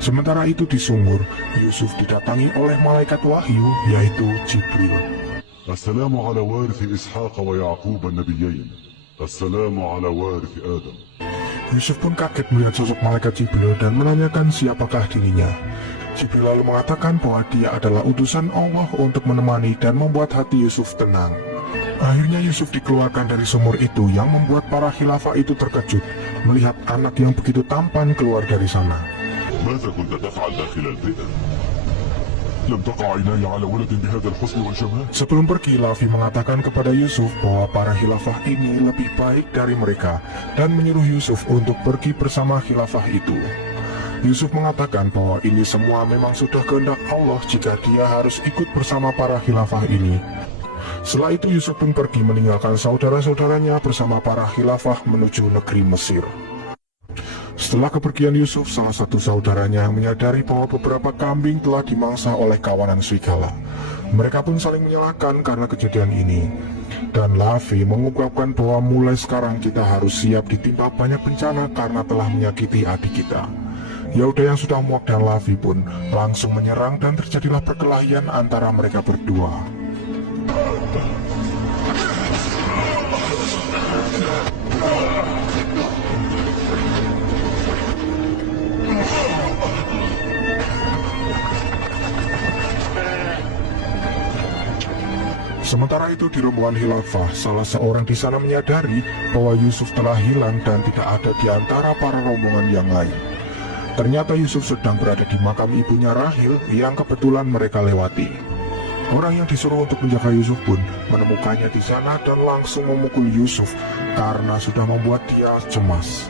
Sementara itu di sumur, Yusuf didatangi oleh malaikat wahyu, yaitu Jibril. السلام على وارث إسحاق ويعقوب النبيين. السلام على وارث آدم. Yusuf pun kaget melihat sosok malaikat Jibril dan menanyakan siapakah dirinya. Jibril lalu mengatakan bahwa dia adalah utusan Allah untuk menemani dan membuat hati Yusuf tenang. Akhirnya Yusuf dikeluarkan dari sumur itu yang membuat para khilafah itu terkejut melihat anak yang begitu tampan keluar dari sana. ماذا كنت تفعل داخل البئر؟ لم تقع عيناي على ولد بهذا الحسن والجمال. Sebelum pergi, Lavi mengatakan kepada Yusuf bahwa para khilafah ini lebih baik dari mereka dan menyuruh Yusuf untuk pergi bersama khilafah itu. Yusuf mengatakan bahwa ini semua memang sudah kehendak Allah jika dia harus ikut bersama para khilafah ini. Setelah itu Yusuf pun pergi meninggalkan saudara-saudaranya bersama para khilafah menuju negeri Mesir. Setelah kepergian Yusuf, salah satu saudaranya menyadari bahwa beberapa kambing telah dimangsa oleh kawanan serigala. Mereka pun saling menyalahkan karena kejadian ini. Dan Lavi mengungkapkan bahwa mulai sekarang kita harus siap ditimpa banyak bencana karena telah menyakiti adik kita. Yehuda yang sudah muak dan Lavi pun langsung menyerang dan terjadilah perkelahian antara mereka berdua. Sementara itu di rombongan khilafah, salah seorang di sana menyadari bahwa Yusuf telah hilang dan tidak ada di antara para rombongan yang lain. Ternyata Yusuf sedang berada di makam ibunya Rahil yang kebetulan mereka lewati. Orang yang disuruh untuk menjaga Yusuf pun menemukannya di sana dan langsung memukul Yusuf karena sudah membuat dia cemas.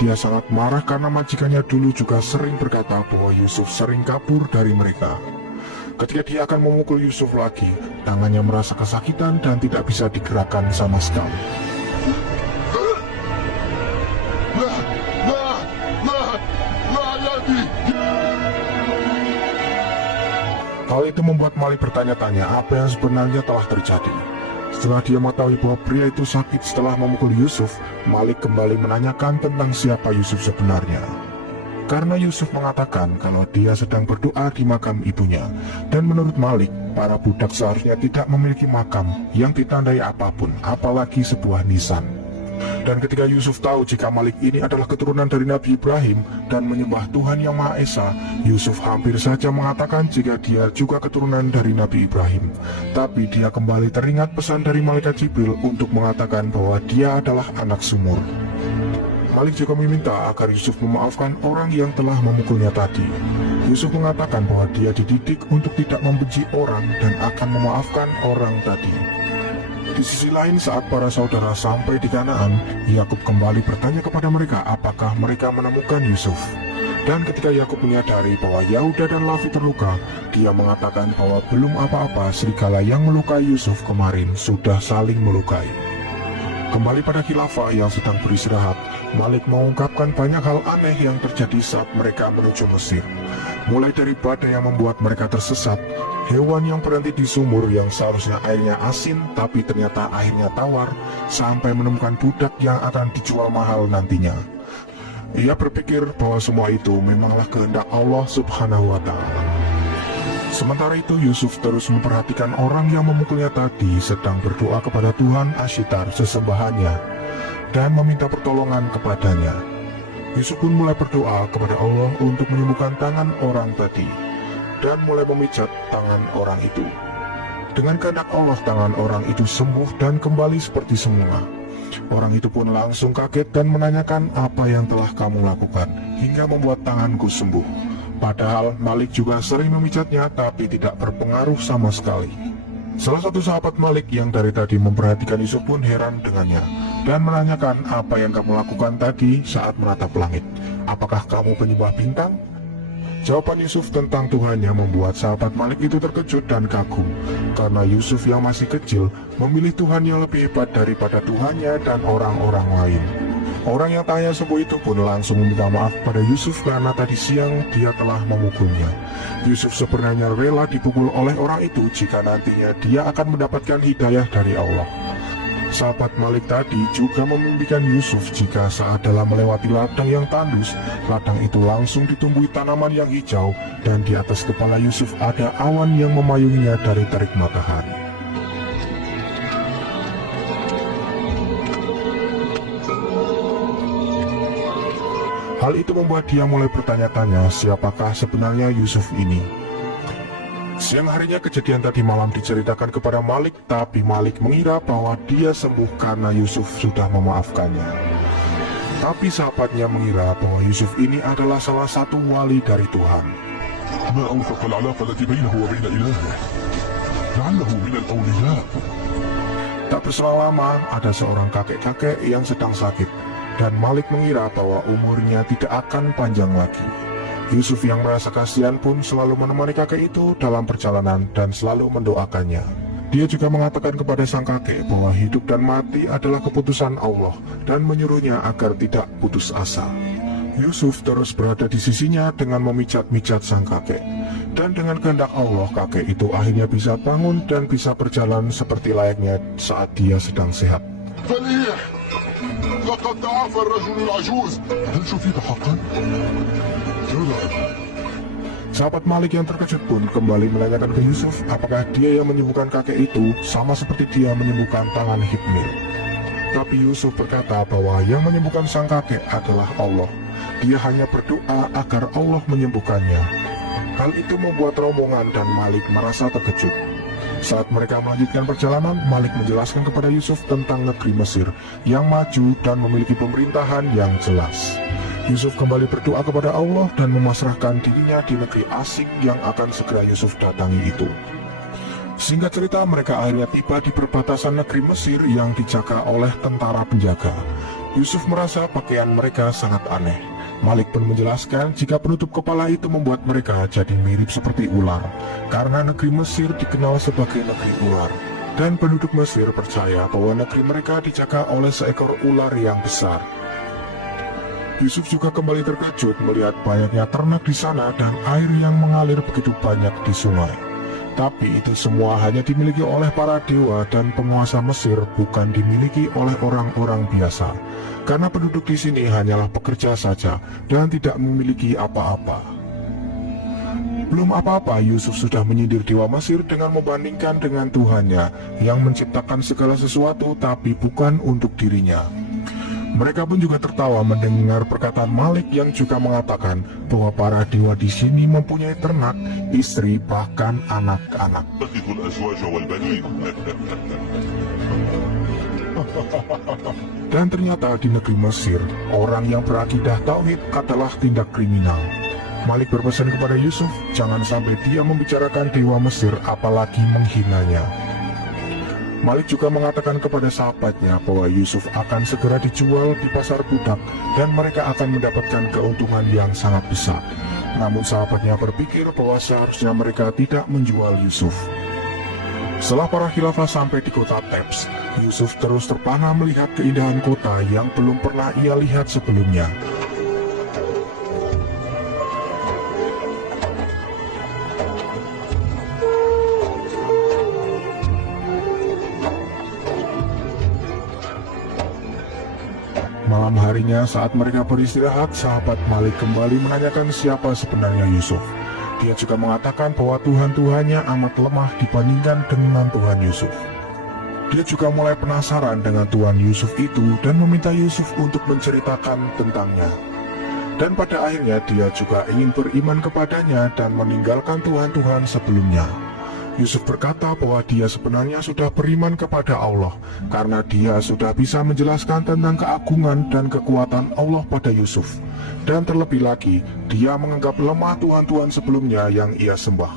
Dia sangat marah karena majikannya dulu juga sering berkata bahwa Yusuf sering kabur dari mereka. Ketika dia akan memukul Yusuf lagi, tangannya merasa kesakitan dan tidak bisa digerakkan sama sekali. Hal itu membuat Malik bertanya-tanya apa yang sebenarnya telah terjadi. Setelah dia mengetahui bahwa pria itu sakit setelah memukul Yusuf, Malik kembali menanyakan tentang siapa Yusuf sebenarnya. Karena Yusuf mengatakan kalau dia sedang berdoa di makam ibunya, dan menurut Malik, para budak seharusnya tidak memiliki makam yang ditandai apapun, apalagi sebuah nisan. Dan ketika Yusuf tahu jika Malik ini adalah keturunan dari Nabi Ibrahim dan menyembah Tuhan Yang Maha Esa, Yusuf hampir saja mengatakan jika dia juga keturunan dari Nabi Ibrahim. Tapi dia kembali teringat pesan dari malaikat Jibril untuk mengatakan bahwa dia adalah anak sumur. Malik juga meminta agar Yusuf memaafkan orang yang telah memukulnya tadi. Yusuf mengatakan bahwa dia dididik untuk tidak membenci orang dan akan memaafkan orang tadi. Di sisi lain, saat para saudara sampai di Kanaan, Yakub kembali bertanya kepada mereka apakah mereka menemukan Yusuf. Dan ketika Yakub menyadari bahwa Yehuda dan Lavi terluka, dia mengatakan bahwa belum apa-apa, serigala yang melukai Yusuf kemarin sudah saling melukai. Kembali pada khilafah yang sedang beristirahat, Malik mengungkapkan banyak hal aneh yang terjadi saat mereka menuju Mesir. Mulai dari badai yang membuat mereka tersesat, hewan yang berhenti di sumur yang seharusnya airnya asin tapi ternyata airnya tawar, sampai menemukan budak yang akan dijual mahal nantinya. Ia berpikir bahwa semua itu memanglah kehendak Allah Subhanahu wa Ta'ala. Sementara itu Yusuf terus memperhatikan orang yang memukulnya tadi sedang berdoa kepada Tuhan Ashitar sesembahannya dan meminta pertolongan kepadanya. Yusuf pun mulai berdoa kepada Allah untuk menyembuhkan tangan orang tadi dan mulai memijat tangan orang itu. Dengan kehendak Allah, tangan orang itu sembuh dan kembali seperti semula. Orang itu pun langsung kaget dan menanyakan apa yang telah kamu lakukan hingga membuat tanganku sembuh. Padahal Malik juga sering memijatnya tapi tidak berpengaruh sama sekali. Salah satu sahabat Malik yang dari tadi memperhatikan Yusuf pun heran dengannya dan menanyakan apa yang kamu lakukan tadi saat menatap langit. Apakah kamu penyembah bintang? Jawaban Yusuf tentang Tuhannya membuat sahabat Malik itu terkejut dan kagum, karena Yusuf yang masih kecil memilih Tuhan yang lebih hebat daripada Tuhannya dan orang-orang lain. Orang yang tanya sembuh itu pun langsung meminta maaf pada Yusuf karena tadi siang dia telah memukulnya. Yusuf sebenarnya rela dipukul oleh orang itu jika nantinya dia akan mendapatkan hidayah dari Allah. Sahabat Malik tadi juga memimpikan Yusuf jika saat dalam melewati ladang yang tandus, ladang itu langsung ditumbuhi tanaman yang hijau dan di atas kepala Yusuf ada awan yang memayunginya dari terik matahari. Hal itu membuat dia mulai bertanya-tanya siapakah sebenarnya Yusuf ini. Siang harinya kejadian tadi malam diceritakan kepada Malik, tapi Malik mengira bahwa dia sembuh karena Yusuf sudah memaafkannya. Tapi sahabatnya mengira bahwa Yusuf ini adalah salah satu wali dari Tuhan. ما أوثق العلاقة التي بينه وبين إلهه لعله من الأولياء. Tak berselang lama, ada seorang kakek-kakek yang sedang sakit, dan Malik mengira bahwa umurnya tidak akan panjang lagi. Yusuf yang merasa kasihan pun selalu menemani kakek itu dalam perjalanan dan selalu mendoakannya. Dia juga mengatakan kepada sang kakek bahwa hidup dan mati adalah keputusan Allah dan menyuruhnya agar tidak putus asa. Yusuf terus berada di sisinya dengan memijat-mijat sang kakek. Dan dengan kehendak Allah, kakek itu akhirnya bisa bangun dan bisa berjalan seperti layaknya saat dia sedang sehat. فليح لقد تعافى الرجل العجوز. هل شفيت حقا؟ Sahabat Malik yang terkejut pun kembali menanyakan ke Yusuf apakah dia yang menyembuhkan kakek itu sama seperti dia menyembuhkan tangan Hikmil. Tapi Yusuf berkata bahwa yang menyembuhkan sang kakek adalah Allah. Dia hanya berdoa agar Allah menyembuhkannya. Hal itu membuat rombongan dan Malik merasa terkejut. Saat mereka melanjutkan perjalanan, Malik menjelaskan kepada Yusuf tentang negeri Mesir yang maju dan memiliki pemerintahan yang jelas. Yusuf kembali berdoa kepada Allah dan memasrahkan dirinya di negeri asing yang akan segera Yusuf datangi itu. Singkat cerita, mereka akhirnya tiba di perbatasan negeri Mesir yang dijaga oleh tentara penjaga. Yusuf merasa pakaian mereka sangat aneh. Malik pun menjelaskan jika penutup kepala itu membuat mereka jadi mirip seperti ular, karena negeri Mesir dikenal sebagai negeri ular. Dan penduduk Mesir percaya bahwa negeri mereka dijaga oleh seekor ular yang besar. Yusuf juga kembali terkejut melihat banyaknya ternak di sana dan air yang mengalir begitu banyak di sungai. Tapi itu semua hanya dimiliki oleh para dewa dan penguasa Mesir, bukan dimiliki oleh orang-orang biasa. Karena penduduk di sini hanyalah pekerja saja dan tidak memiliki apa-apa. Belum apa-apa, Yusuf sudah menyindir dewa Mesir dengan membandingkan dengan Tuhannya yang menciptakan segala sesuatu tapi bukan untuk dirinya. Mereka pun juga tertawa mendengar perkataan Malik yang juga mengatakan bahwa para dewa di sini mempunyai ternak, istri, bahkan anak-anak. Dan ternyata di negeri Mesir, orang yang berakidah tauhid adalah tindak kriminal. Malik berpesan kepada Yusuf, jangan sampai dia membicarakan dewa Mesir apalagi menghinanya. Malik juga mengatakan kepada sahabatnya bahwa Yusuf akan segera dijual di pasar budak dan mereka akan mendapatkan keuntungan yang sangat besar. Namun sahabatnya berpikir bahwa seharusnya mereka tidak menjual Yusuf. Setelah para khilafah sampai di kota Tebs, Yusuf terus terpana melihat keindahan kota yang belum pernah ia lihat sebelumnya. Malam harinya saat mereka beristirahat, sahabat Malik kembali menanyakan siapa sebenarnya Yusuf. Dia juga mengatakan bahwa Tuhan-Tuhannya amat lemah dibandingkan dengan Tuhan Yusuf. Dia juga mulai penasaran dengan Tuhan Yusuf itu dan meminta Yusuf untuk menceritakan tentangnya. Dan pada akhirnya dia juga ingin beriman kepadanya dan meninggalkan Tuhan-Tuhan sebelumnya. Yusuf berkata bahwa dia sebenarnya sudah beriman kepada Allah karena dia sudah bisa menjelaskan tentang keagungan dan kekuatan Allah pada Yusuf. Dan terlebih lagi, dia menganggap lemah Tuhan-Tuhan sebelumnya yang ia sembah.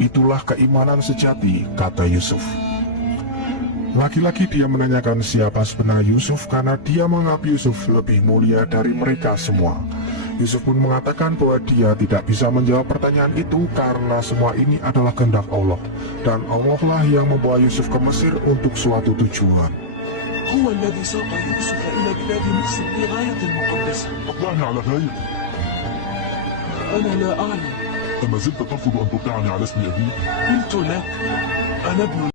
Itulah keimanan sejati, kata Yusuf. Lagi-lagi dia menanyakan siapa sebenarnya Yusuf karena dia menganggap Yusuf lebih mulia dari mereka semua. Yusuf pun mengatakan bahwa dia tidak bisa menjawab pertanyaan itu karena semua ini adalah kehendak Allah. Dan Allah lah yang membawa Yusuf ke Mesir untuk suatu tujuan. هو الذي ساق يوسف إلى بلاد مصر لغاية مقدسة. أطلعني على غاية. أنا لا أعلم. أما زلت ترفض أن تطلعني على اسم أبي؟ قلت لك أنا ابن